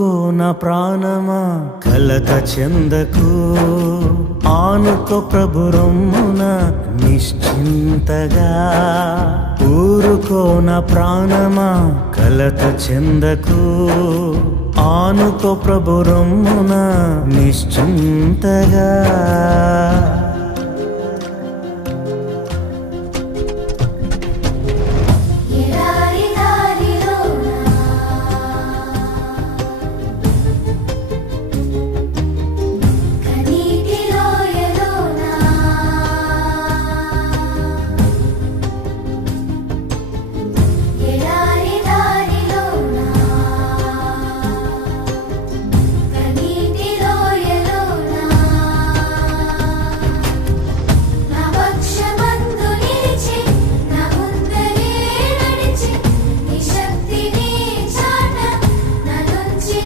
ఊరుకో నా ప్రాణమా కలత చెందకు ఆనుకో ప్రభు రొమ్మున నిశ్చింతగా ఊరుకో నా ప్రాణమా కలత చెందకు ఆనుకో ప్రభు రొమ్మున నిశ్చింతగా